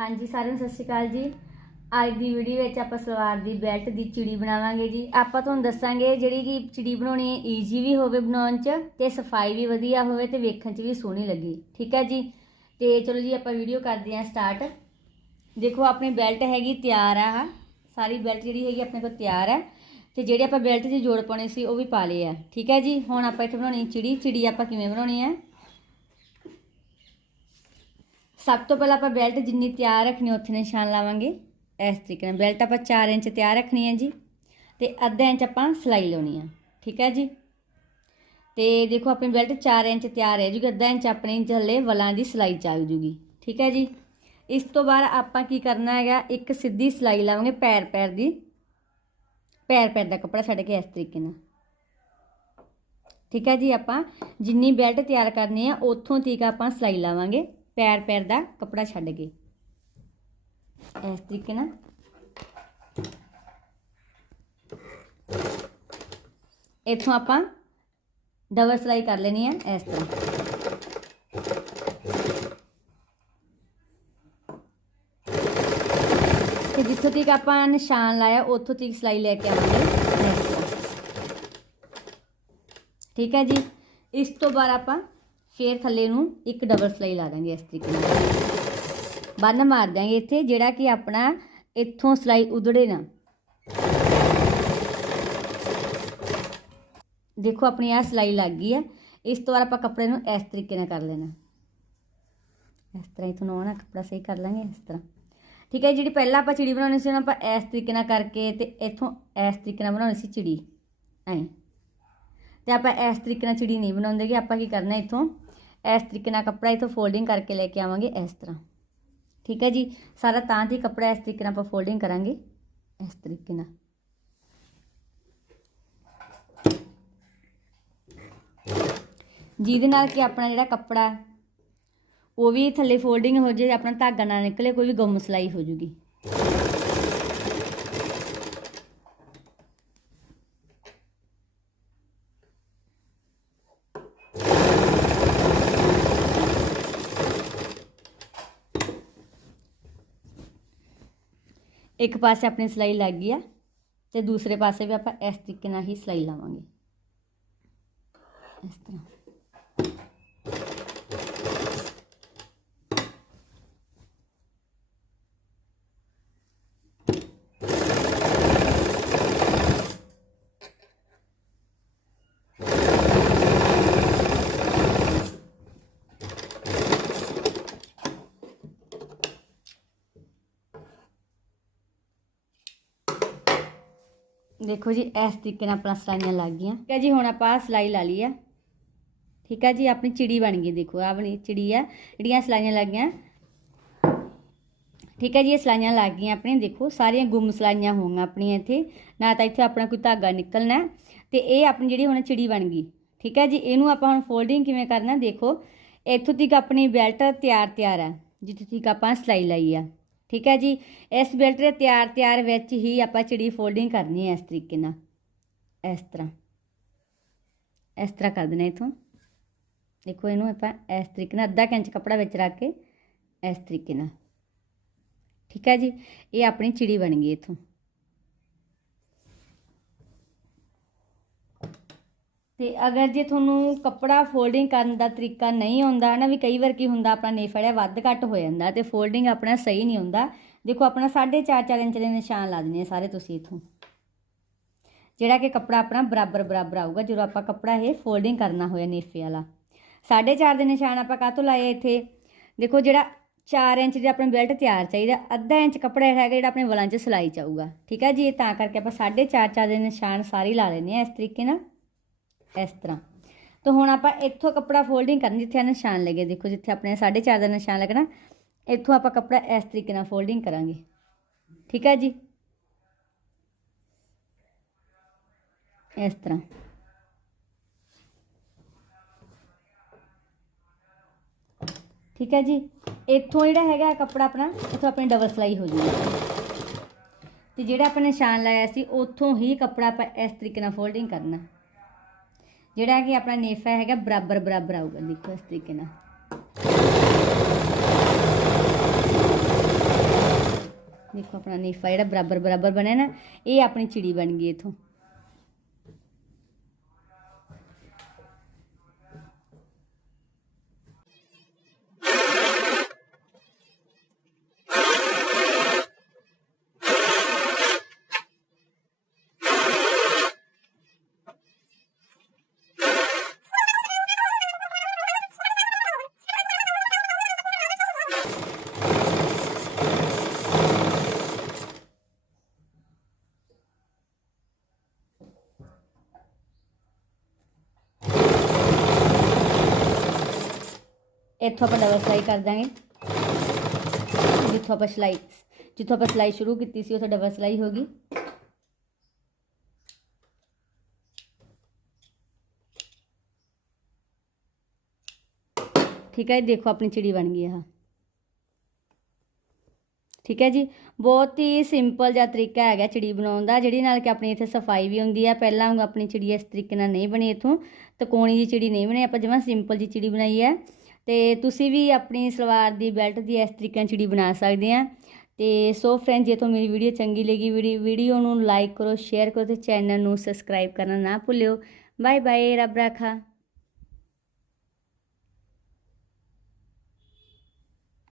ਹਾਂਜੀ, ਸਾਰਿਆਂ ਨੂੰ ਸਤਿ ਸ਼੍ਰੀ ਅਕਾਲ ਜੀ। ਅੱਜ ਦੀ ਵੀਡੀਓ ਵਿੱਚ ਆਪਾਂ ਸਲਵਾਰ ਦੀ ਬੈਲਟ ਦੀ ਚਿੜੀ ਬਣਾਵਾਂਗੇ ਜੀ। ਆਪਾਂ ਤੁਹਾਨੂੰ ਦੱਸਾਂਗੇ ਜਿਹੜੀ ਕਿ ਚਿੜੀ ਬਣਾਉਣੀ ਹੈ ਈਜ਼ੀ ਵੀ ਹੋਵੇ ਬਣਾਉਣ 'ਚ ਤੇ ਸਫ਼ਾਈ ਵੀ ਵਧੀਆ ਹੋਵੇ ਤੇ ਵੇਖਣ 'ਚ ਵੀ ਸੋਹਣੀ ਲੱਗੇ। ਠੀਕ ਹੈ ਜੀ? ਤੇ ਚਲੋ ਜੀ, ਆਪਾਂ ਵੀਡੀਓ ਕਰਦੇ ਹਾਂ ਸਟਾਰਟ ਦੇਖੋ, ਆਪਣੀ ਬੈਲਟ ਹੈਗੀ ਤਿਆਰ ਆ ਆਹ ਸਾਰੀ ਬੈਲਟ ਜਿਹੜੀ ਹੈਗੀ ਆਪਣੇ ਕੋਲ ਤਿਆਰ ਹੈ ਤੇ ਜਿਹੜੇ ਆਪਾਂ ਬੈਲਟ 'ਚ ਜੋੜ ਪਾਉਣੇ ਸੀ, ਉਹ ਵੀ ਪਾ ਲਏ ਆ। ਠੀਕ ਹੈ ਜੀ? ਹੁਣ ਆਪਾਂ ਇੱਥੇ ਬਣਾਉਣੀ ਚਿੜੀ। ਚਿੜੀ ਆਪਾਂ ਕਿਵੇਂ ਬਣਾਉਣੀ ਹੈ? ਸਭ ਤੋਂ ਪਹਿਲਾਂ ਆਪਾਂ ਬੈਲਟ ਜਿੰਨੀ ਤਿਆਰ ਰੱਖਣੀ ਉੱਥੇ ਨਿਸ਼ਾਨ ਲਾਵਾਂਗੇ। ਇਸ ਤਰੀਕੇ ਨਾਲ ਬੈਲਟ ਆਪਾਂ 4 ਇੰਚ ਤਿਆਰ ਰੱਖਣੀ ਹੈ ਜੀ। ਤੇ ਅੱਧਾ ਇੰਚ ਆਪਾਂ ਸਲਾਈ ਲਾਉਣੀ ਆ, ਠੀਕ ਹੈ ਜੀ? ਤੇ ਦੇਖੋ, ਆਪਣੀ ਬੈਲਟ 4 ਇੰਚ ਤਿਆਰ ਹੈ ਜੀ। ਅੱਧਾ ਇੰਚ ਆਪਣੀ ਥੱਲੇ ਵਲਾਂ ਦੀ ਸਲਾਈ ਚੱਲ ਜੂਗੀ, ਠੀਕ ਹੈ ਜੀ? ਇਸ ਤੋਂ ਬਾਅਦ ਆਪਾਂ ਕੀ ਕਰਨਾ ਹੈਗਾ, ਇੱਕ ਸਿੱਧੀ ਸਲਾਈ ਲਾਵਾਂਗੇ ਪੈਰ ਪੈਰ ਦੀ। ਪੈਰ ਪੈਰ ਦਾ ਕੱਪੜਾ ਛੱਡ ਕੇ ਇਸ ਤਰੀਕੇ ਨਾਲ। ਠੀਕ ਹੈ ਜੀ? ਆਪਾਂ ਜਿੰਨੀ ਬੈਲਟ ਤਿਆਰ ਕਰਨੀ ਆ, ਉੱਥੋਂ ਤੀਕ ਆਪਾਂ ਸਲਾਈ ਲਾਵਾਂਗੇ। ਪੈਰ ਪੈਰ ਦਾ ਕੱਪੜਾ ਛੱਡ ਕੇ। ਇਸ ਤਰੀਕੇ ਨਾਲ। ਇੱਥੋਂ ਆਪਾਂ ਡਬਲ ਸਲਾਈ ਕਰ ਲੈਣੀ ਹੈ ਇਸ ਤਰ੍ਹਾਂ। ਤੇ ਜਿੱਥੋਂ ਤੱਕ ਆਪਾਂ ਨਿਸ਼ਾਨ ਲਾਇਆ, ਉੱਥੋਂ ਤੱਕ ਸਲਾਈ ਲੈ ਕੇ ਆਵਾਂਗੇ ਇਸ ਠੀਕ ਹੈ ਜੀ? ਇਸ ਤੋਂ ਬਾਅਦ ਆਪਾਂ ਫੇਰ ਥੱਲੇ ਨੂੰ ਇੱਕ ਡਬਲ ਸਲਾਈ ਲਾ ਦਾਂਗੇ ਇਸ ਤਰੀਕੇ ਨਾਲ। ਬੰਨ ਮਾਰ ਦਾਂਗੇ ਇੱਥੇ, ਜਿਹੜਾ ਕਿ ਆਪਣਾ ਇੱਥੋਂ ਸਲਾਈ ਉਧੜੇ ਨਾ। ਦੇਖੋ ਆਪਣੀ ਆ ਸਲਾਈ ਲੱਗ ਗਈ ਹੈ ਇਸ ਤੋਂ ਬਾਅਦ ਆਪਾਂ ਕੱਪੜੇ ਨੂੰ ਇਸ ਤਰੀਕੇ ਨਾਲ ਕਰ ਲੈਣਾ। ਇਸ ਤਰ੍ਹਾਂ ਇਥੋਂ ਆਉਣਾ, ਕੱਪੜਾ ਸਹੀ ਕਰ ਲਾਂਗੇ ਇਸ ਤਰ੍ਹਾਂ। ਠੀਕ ਹੈ ਜਿਹੜੀ ਪਹਿਲਾਂ ਆਪਾਂ ਚਿੜੀ ਬਣਾਉਣੀ ਸੀ, ਉਹਨੂੰ ਆਪਾਂ ਇਸ ਤਰੀਕੇ ਨਾਲ ਕਰਕੇ ਤੇ ਇੱਥੋਂ ਇਸ ਤਰੀਕੇ ਨਾਲ ਬਣਾਉਣੀ ਸੀ ਚਿੜੀ। ਐਂ। ਤੇ ਆਪਾਂ ਇਸ ਤਰੀਕੇ ਨਾਲ ਚਿੜੀ ਨਹੀਂ ਬਣਾਉਂਦੇਗੇ ਆਪਾਂ ਕੀ ਕਰਨਾ ਇੱਥੋਂ? ਇਸ ਤਰੀਕੇ ਨਾਲ ਕੱਪੜਾ ਇੱਥੋਂ ਫੋਲਡਿੰਗ ਕਰਕੇ ਲੈ ਕੇ ਆਵਾਂਗੇ ਇਸ ਤਰ੍ਹਾਂ। ਠੀਕ ਹੈ ਜੀ? ਸਾਰਾ ਤਾਂ ਤੇ ਕੱਪੜਾ ਇਸ ਤਰੀਕੇ ਨਾਲ ਆਪਾਂ ਫੋਲਡਿੰਗ ਕਰਾਂਗੇ। ਇਸ ਤਰੀਕੇ ਨਾਲ। ਜਿਹਦੇ ਨਾਲ ਕਿ ਆਪਣਾ ਜਿਹੜਾ ਕੱਪੜਾ, ਉਹ ਵੀ ਥੱਲੇ ਫੋਲਡਿੰਗ ਹੋ ਜੇ ਆਪਣਾ ਧਾਗਾ ਨਾ ਨਿਕਲੇ, ਕੋਈ ਵੀ ਗੁੰਮ ਸਲਾਈ ਹੋ ਜੂਗੀ। ਇੱਕ ਪਾਸੇ ਆਪਣੀ ਸਿਲਾਈ ਲੱਗ ਗਈ ਆ ਤੇ ਦੂਸਰੇ ਪਾਸੇ ਵੀ ਆਪਾਂ ਇਸ ਤਰੀਕੇ ਨਾਲ ਹੀ ਸਿਲਾਈ ਲਾਵਾਂਗੇ। ਇਸ ਤਰ੍ਹਾਂ। ਦੇਖੋ ਜੀ ਇਸ ਤਰੀਕੇ ਨਾਲ ਆਪਣਾ ਸਲਾਈਆਂ ਲੱਗ ਗਈਆਂ। ਠੀਕ ਹੈ ਜੀ ਹੁਣ ਆਪਾਂ ਆਹ ਸਲਾਈ ਲਾ ਲਈ ਆ। ਠੀਕ ਹੈ ਜੀ ਆਪਣੀ ਚਿੜੀ ਬਣ ਗਈ ਦੇਖੋ ਆ ਆਪਣੀ ਚਿੜੀ ਆ ਜਿਹੜੀਆਂ ਸਲਾਈਆਂ ਲੱਗ ਗਈਆਂ। ਠੀਕ ਹੈ ਜੀ ਇਹ ਸਲਾਈਆਂ ਲੱਗ ਗਈਆਂ ਆਪਣੀਆਂ ਦੇਖੋ ਸਾਰੀਆਂ ਗੁੰਮ ਸਲਾਈਆਂ ਹੋਣਗੀਆਂ ਆਪਣੀਆਂ ਇੱਥੇ। ਨਾ ਤਾਂ ਇੱਥੇ ਆਪਣਾ ਕੋਈ ਧਾਗਾ ਨਿਕਲਣਾ ਹੈ, ਤੇ ਇਹ ਆਪਣੀ ਜਿਹੜੀ ਹੁਣ ਚਿੜੀ ਬਣ ਗਈ। ਠੀਕ ਹੈ ਜੀ ਇਹਨੂੰ ਆਪਾਂ ਹੁਣ ਫੋਲਡਿੰਗ ਕਿਵੇਂ ਕਰਨਾ ਦੇਖੋ ਇੱਥੋਂ ਤੱਕ ਆਪਣੀ ਬੈਲਟ ਤਿਆਰ ਤਿਆਰ ਹੈ ਜਿੱਥੇ ਤੱਕ ਆਪਾਂ ਸਲਾਈ ਲਾਈ ਆ। ਠੀਕ ਹੈ ਜੀ? ਇਸ ਬੈਲਟ ਦੇ ਤਿਆਰ ਤਿਆਰ ਵਿੱਚ ਹੀ ਆਪਾਂ ਚਿੜੀ ਫੋਲਡਿੰਗ ਕਰਨੀ ਹੈ ਇਸ ਤਰੀਕੇ ਨਾਲ। ਇਸ ਤਰ੍ਹਾਂ। ਇਸ ਤਰ੍ਹਾਂ ਕਰ ਦੇਣਾ ਇਥੋਂ। ਦੇਖੋ ਇਹਨੂੰ ਆਪਾਂ ਇਸ ਤਰੀਕੇ ਨਾਲ ਅੱਧਾ ਕੁ ਇੰਚ ਕੱਪੜਾ ਵਿੱਚ ਰੱਖ ਕੇ ਇਸ ਤਰੀਕੇ ਨਾਲ। ਠੀਕ ਹੈ ਜੀ? ਇਹ ਆਪਣੀ ਚਿੜੀ ਬਣ ਗਈ ਇਥੋਂ। ਤੇ ਅਗਰ ਜੇ ਤੁਹਾਨੂੰ ਕੱਪੜਾ ਫੋਲਡਿੰਗ ਕਰਨ ਦਾ ਤਰੀਕਾ ਨਹੀਂ ਆਉਂਦਾ ਨਾ, ਵੀ ਕਈ ਵਾਰ ਕੀ ਹੁੰਦਾ, ਆਪਣਾ ਨੇ ਫੜਿਆ ਵੱਧ ਘੱਟ ਹੋ ਜਾਂਦਾ ਤੇ ਫੋਲਡਿੰਗ ਆਪਣਾ ਸਹੀ ਨਹੀਂ ਹੁੰਦਾ। ਦੇਖੋ, ਆਪਣਾ 4.5 4 ਇੰਚ ਦੇ ਨਿਸ਼ਾਨ ਲਾ ਦਿੰਦੇ ਆ ਸਾਰੇ ਤੁਸੀਂ ਇਥੋਂ। ਜਿਹੜਾ ਕਿ ਕੱਪੜਾ ਆਪਣਾ ਬਰਾਬਰ ਬਰਾਬਰ ਆਊਗਾ, ਜਦੋਂ ਆਪਾਂ ਕੱਪੜਾ ਇਹ ਫੋਲਡਿੰਗ ਕਰਨਾ ਹੋਇਆ ਨੇਫੇ ਵਾਲਾ। 4.5 ਦੇ ਨਿਸ਼ਾਨ ਆਪਾਂ ਕਾਹਤੋਂ ਲਾਏ ਇੱਥੇ? ਦੇਖੋ, ਜਿਹੜਾ 4 ਇੰਚ ਦੇ ਆਪਣੇ ਬੈਲਟ ਤਿਆਰ ਚਾਹੀਦਾ, ਅੱਧਾ ਇੰਚ ਕੱਪੜਾ ਹੈਗਾ ਜਿਹੜਾ ਆਪਣੇ ਵਲਾਂ 'ਚ ਸਿਲਾਈ ਚਾਊਗਾ ਠੀਕ ਹੈ ਜੀ? ਤਾਂ ਕਰਕੇ ਆਪਾਂ 4.5 4 ਦੇ ਨਿਸ਼ਾਨ ਸਾਰੇ ਲਾ ਲੈਂਦੇ ਆ ਇਸ ਤਰੀਕੇ ਨਾਲ। ਇਸ ਤਰ੍ਹਾਂ। ਤਾਂ ਹੁਣ ਆਪਾਂ ਇੱਥੋਂ ਕੱਪੜਾ ਫੋਲਡਿੰਗ ਕਰਨੀ, ਜਿੱਥੇ ਆ ਨਿਸ਼ਾਨ ਲੱਗੇ, ਦੇਖੋ ਜਿੱਥੇ ਆਪਣੇ 4.5 ਦਾ ਨਿਸ਼ਾਨ ਲੱਗਣਾ, ਇੱਥੋਂ ਆਪਾਂ ਕੱਪੜਾ ਇਸ ਤਰੀਕੇ ਨਾਲ ਫੋਲਡਿੰਗ ਕਰਾਂਗੇ। ਠੀਕ ਹੈ ਜੀ? ਇਸ ਤਰ੍ਹਾਂ। ਠੀਕ ਹੈ ਜੀ? ਇੱਥੋਂ ਜਿਹੜਾ ਹੈਗਾ ਕੱਪੜਾ ਆਪਣਾ, ਇੱਥੋਂ ਆਪਣੀ ਡਬਲ ਸਲਾਈ ਹੋ ਜੂਗੀ। ਤੇ ਜਿਹੜਾ ਆਪਾਂ ਨਿਸ਼ਾਨ ਲਾਇਆ ਸੀ, ਉੱਥੋਂ ਹੀ ਕੱਪੜਾ ਆਪਾਂ ਇਸ ਤਰੀਕੇ ਨਾਲ ਫੋਲਡਿੰਗ ਕਰਨਾ। ਜਿਹੜਾ ਕਿ ਆਪਣਾ ਨੇਫਾ ਹੈਗਾ, ਬਰਾਬਰ ਬਰਾਬਰ ਆਊਗਾ, ਦੇਖੋ ਇਸ ਤਰੀਕੇ ਨਾਲ। ਦੇਖੋ ਆਪਣਾ ਨੇਫਾ ਜਿਹੜਾ ਬਰਾਬਰ ਬਰਾਬਰ ਬਣਿਆ ਨਾ, ਇਹ ਆਪਣੀ ਚਿੜੀ ਬਣ ਗਈ ਇਥੋਂ। ਇੱਥੋਂ ਆਪਾਂ ਡਬਲ ਸਲਾਈ ਕਰ ਦਾਂਗੇ ਜਿੱਥੋਂ ਆਪਾਂ ਸਲਾਈ ਜਿੱਥੋਂ ਆਪਾਂ ਸਲਾਈ ਸ਼ੁਰੂ ਕੀਤੀ ਸੀ ਉੱਥੇ ਡਬਲ ਸਲਾਈ ਹੋ ਗਈ ਠੀਕ ਹੈ ਜੀ, ਦੇਖੋ ਆਪਣੀ ਚਿੜੀ ਬਣ ਗਈ ਆ ਠੀਕ ਹੈ ਜੀ? ਬਹੁਤ ਹੀ ਸਿੰਪਲ ਜਿਹਾ ਤਰੀਕਾ ਹੈਗਾ ਚਿੜੀ ਬਣਾਉਣ ਦਾ, ਜਿਹੜੀ ਨਾਲ ਕਿ ਆਪਣੀ ਇੱਥੇ ਸਫ਼ਾਈ ਵੀ ਹੁੰਦੀ ਹੈ। ਪਹਿਲਾਂ ਵਾਂਗੂ ਆਪਣੀ ਚਿੜੀ ਇਸ ਤਰੀਕੇ ਨਾਲ ਨਹੀਂ ਬਣੀ ਇਥੋਂ। ਤਕੋਣੀ ਦੀ ਚਿੜੀ ਨਹੀਂ ਬਣੀ, ਆਪਾਂ ਜਮਾਂ ਸਿੰਪਲ ਜੀ ਚਿੜੀ ਬਣਾਈ ਹੈ। ਤੇ ਤੁਸੀਂ ਵੀ ਆਪਣੀ ਸਲਵਾਰ ਦੀ ਬੈਲਟ ਦੀ ਇਸ ਤਰੀਕੇ ਨਾਲ ਚਿੜੀ ਬਣਾ ਸਕਦੇ ਆ। ਤੇ ਸੋ ਫਰੈਂਡ ਜੇ ਤੁਹਾਨੂੰ ਮੇਰੀ ਵੀਡੀਓ ਚੰਗੀ ਲੱਗੀ ਵੀਡੀਓ ਨੂੰ ਲਾਈਕ ਕਰੋ ਸ਼ੇਅਰ ਕਰੋ ਤੇ ਚੈਨਲ ਨੂੰ ਸਬਸਕ੍ਰਾਈਬ ਕਰਨਾ ਨਾ ਭੁੱਲਿਓ। ਬਾਏ ਬਾਏ ਰੱਬ ਰਾਖਾ।